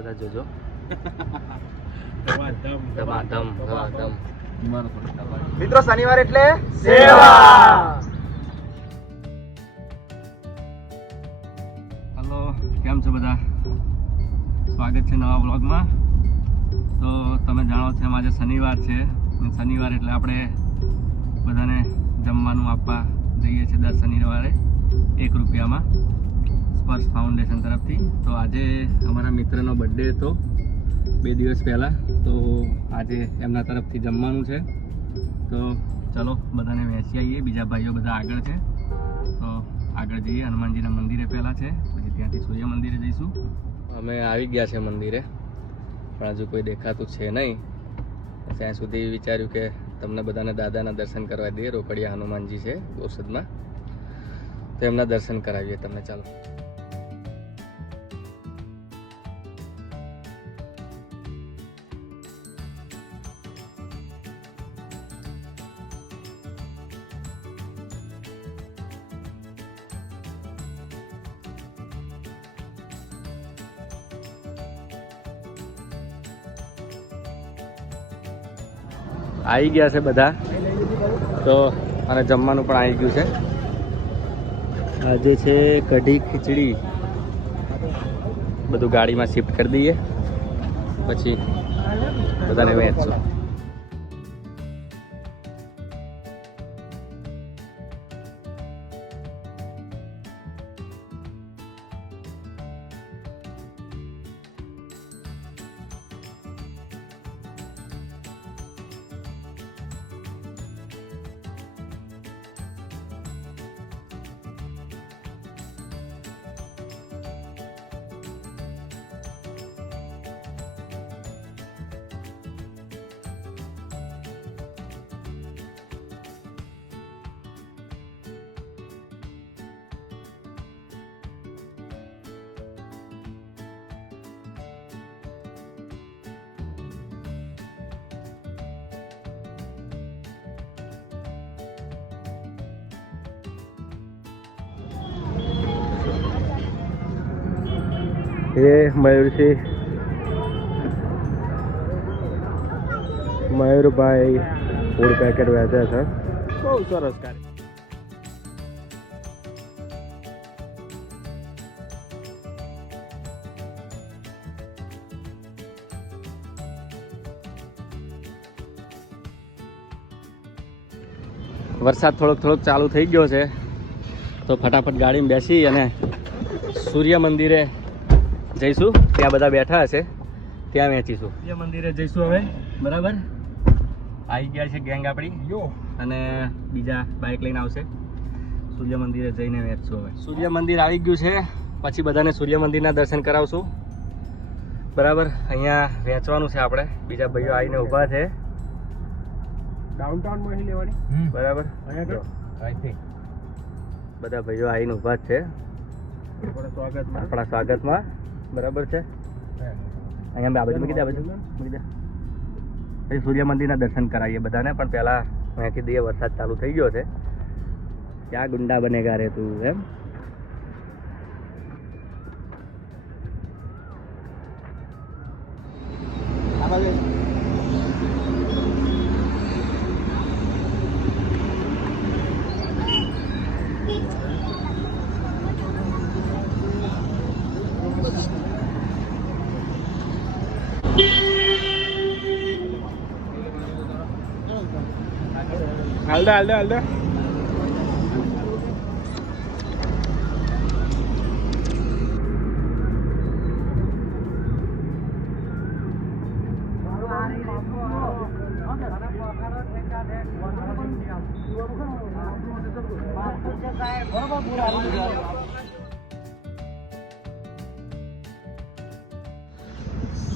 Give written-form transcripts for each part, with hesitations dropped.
બધા જોજો. ધમાધમ. મિત્રો શનિવાર એટલે સેવા. હલો, કેમ છો બધા? સ્વાગત છે નવા વ્લોગમાં. તો તમે જાણો છો એમ આજે શનિવાર છે. શનિવાર એટલે આપણે બધાને જમવાનું આપવા જઈએ છીએ દર શનિવારે 1 રૂપિયામાં સ્પર્શ ફાઉન્ડેશન તરફથી. તો આજે અમારા મિત્રનો બર્થડે હતો 2 દિવસ પહેલાં, તો આજે એમના તરફથી જમવાનું છે. તો ચલો બધાને વહેંચી આવીએ. બીજા ભાઈઓ બધા આગળ છે, તો આગળ જઈએ. હનુમાનજીના મંદિરે પહેલાં છે, પછી ત્યાંથી સૂર્ય મંદિરે જઈશું. અમે આવી ગયા છે મંદિરે, પણ હજુ કોઈ દેખાતું છે નહીં. ત્યાં સુધી વિચાર્યું કે તમને બધાને દાદાના દર્શન કરવા દઈએ. રોકડિયા હનુમાનજી છે બોરસદમાં, તો એમના દર્શન કરાવીએ તમને. ચાલો. આવી ગયા છે બધા, તો અને જમવાનું પણ આવી ગયું છે. આજે છે કઢી ખીચડી. બધું ગાડીમાં શિફ્ટ કરી દઈએ, પછી બધાને વહેંચશું. ये મયુરભાઈ ફૂડ પેકેટ વેચે છે. બહુ સરસ કાર્ય. વરસાદ થોડોક ચાલુ થઈ ગયો છે, તો ફટાફટ ગાડીમાં બેસી અને સૂર્ય મંદિરે જઈશું. ત્યાં બધા બેઠા હશે, ત્યાં વેચીશું. સૂર્ય મંદિરે જઈશું હવે. બરાબર, આવી ગયા છે ગેંગ આપણી, અને બીજા બાઇક લઈને આવશે. સૂર્ય મંદિરે જઈને વેચશું હવે. સૂર્ય મંદિર આવી ગયું છે, પછી બધાને સૂર્ય મંદિરના દર્શન કરાવશું. બરાબર, અહીંયા વેચવાનું છે આપણે. બીજા ભાઈઓ આવીને ઊભા છે. ડાઉનટાઉનમાં અહીં લેવાની. બરાબર, બધા ભાઈઓ આવીને ઊભા જ છે આપણા સ્વાગતમાં. બરાબર છે, અહીંયા આ બાજુ મૂકી દે, આ બાજુ મૂકી દે. પછી સૂર્ય મંદિરના દર્શન કરાવીએ બધાને, પણ પહેલાં અહીંયાથી દઈએ. વરસાદ ચાલુ થઈ ગયો છે. ક્યાં ગુંડા બનેગા રે તું, એમ. હાલ દે.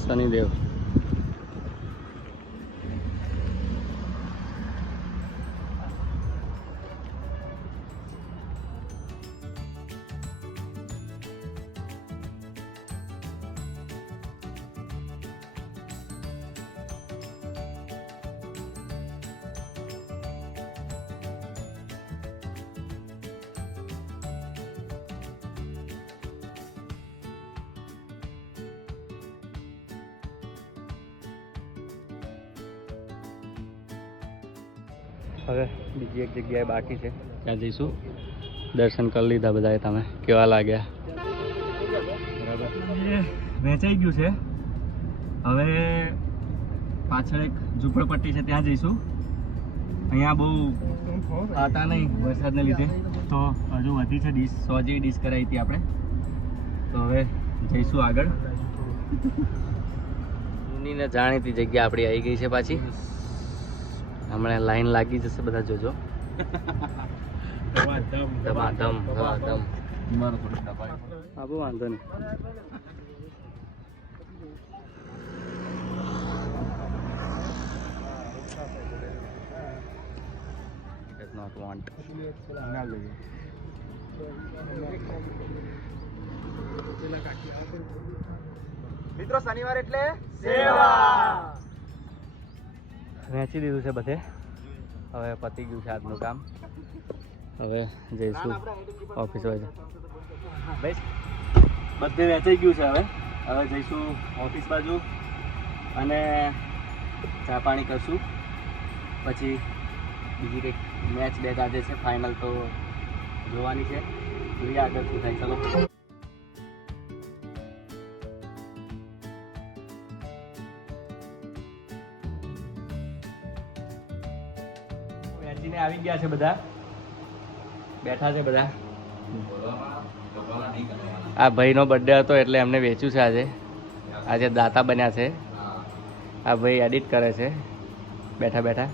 શનિદેવ. હવે બીજી એક જગ્યાએ બાકી છે, ત્યાં જઈશું. દર્શન કરી લીધા બધાએ, તમે કેવા લાગ્યા? બરાબર, વેચાઈ ગયું છે. હવે પાછળ એક ઝૂંપડપટ્ટી છે, ત્યાં જઈશું. અહીંયા બહુ આતા નહીં વરસાદને લીધે, તો હજુ વધી છે ડીશ. 100 જેવી ડીશ કરાવી હતી આપણે. તો હવે જઈશું આગળ. જૂની ને જાણીતી જગ્યા આપણી આવી ગઈ છે પાછી. હમણાં લાઈન લાગી જશે, બધા જોજો. ધમાધમ ધમાધમ. હા, બહુ વાંધો નહીં. Does not want. મિત્રો, શનિવાર એટલે સેવા. વેચી દીધું છે બધે. હવે પતી ગયું છે આજનું કામ. હવે જઈશું ઓફિસ બાજુ. ભાઈ, બધે વેચાઈ ગયું છે. હવે જઈશું ઓફિસ બાજુ અને ચા પાણી કરશું. પછી બીજી કંઈક મેચ બેચ આજે છે ફાઇનલ, તો જોવાની છે. જોઈએ આગળ શું થાય. ચલો. વેચીને આવી ગયા છે બધા, બેઠા છે બધા. આ ભાઈનો બર્થડે હતો એટલે એમને વેચ્યું છે આજે. આજે દાતા બન્યા છે. આ ભાઈ એડિટ કરે છે બેઠા બેઠા.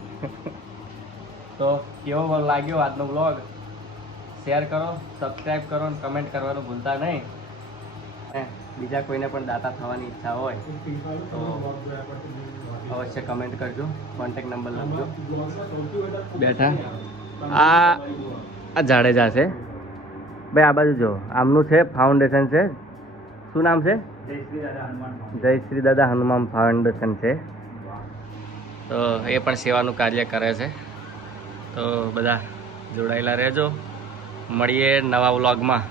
તો કેવો લાગ્યો આજનો વ્લોગ? શેર કરો, સબસ્ક્રાઈબ કરો અને કમેન્ટ કરવાનું ભૂલતા નહીં. બીજા કોઈને પણ દાતા થવાની ઈચ્છા હોય તો અવશ્ય કમેન્ટ કરજો. કોન્ટેક નંબર લખજો. બેઠા આ જાડેજા છે ભાઈ. આ બાજુ જો, આમનું છે ફાઉન્ડેશન છે. શું નામ છે? જય શ્રી દાદા હનુમાન ફાઉન્ડેશન છે. તો એ પણ સેવાનું કાર્ય કરે છે. તો બધા જોડાયેલા રહેજો. મળીએ નવા વ્લોગમાં.